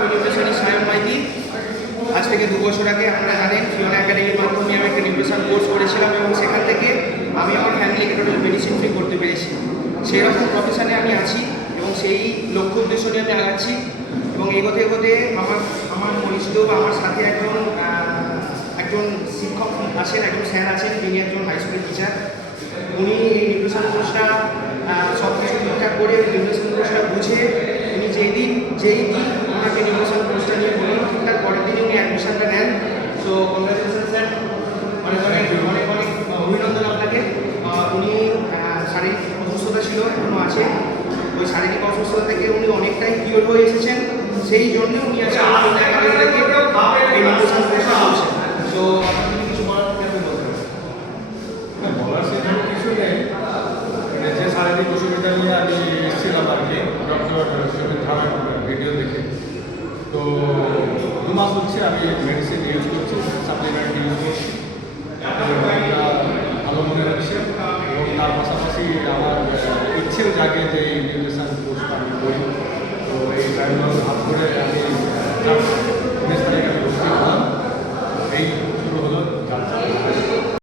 আমি নিউট্রিশনিস্ট সায়ন মাইতি। আজ থেকে 2 বছর আগে আপনারা জানেন ফিওনা একাডেমির মাধ্যমে আমি একটা নিউট্রিশন কোর্স করেছিলাম এবং সেখান থেকে আমি আমার ফ্যামিলিকে টোটাল মেডিসিন ফ্রি করতে পেরেছি। সেই রকম প্রফেশনে আমি আছি এবং সেই লক্ষ্য উদ্দেশ্য নিয়ে আমি আগাচ্ছি এবং এগোতে এগোতে আমার পরিচিত বা আমার সাথে একজন শিক্ষক আছেন, একজন স্যার আছেন, যিনি একজন হাই স্কুলের টিচার। উনি এই নিউট্রিশন কোর্সটা সব কিছু ঠিকঠাক করে নিউট্রিশন কোর্সটা বুঝে উনি যেই দিন ওনাকে নিউট্রিশন কোর্সটা নিয়ে বলি ঠিকঠাক পরের দিনই উনি অ্যাডমিশনটা নেন। সো কংগ্রাচুলেশন স্যার, অনেক অভিনন্দন আপনাকে। উনি শারীরিক অসুস্থতা ছিল, এখনও আছে। ওই শারীরিক অসুস্থতা থেকে উনি অনেকটাই কিওর হয়ে এসেছেন, সেই জন্য উনি আছে আমার একাডেমি থেকে এই নিউট্রিশন কোর্সটা করছেন। তো আপনি কিছু বলার বলার সেখানে কিছু নেই, যে শারীরিক অসুবিধা নিয়ে আমি এসেছিলাম আর কি ডক্টর ভিডিও দেখে। তো 2 মাস হচ্ছে আমি মেডিসিন ইউজ করছি, সাপ্লিমেন্ট ইউজ করছি, ভালো মনে হচ্ছে। এবং তার পাশাপাশি আমার ইচ্ছেও জাগে যে এই নিউট্রিশন কোর্সটা আমি করি। তো এই টাইমে হাত করে আমি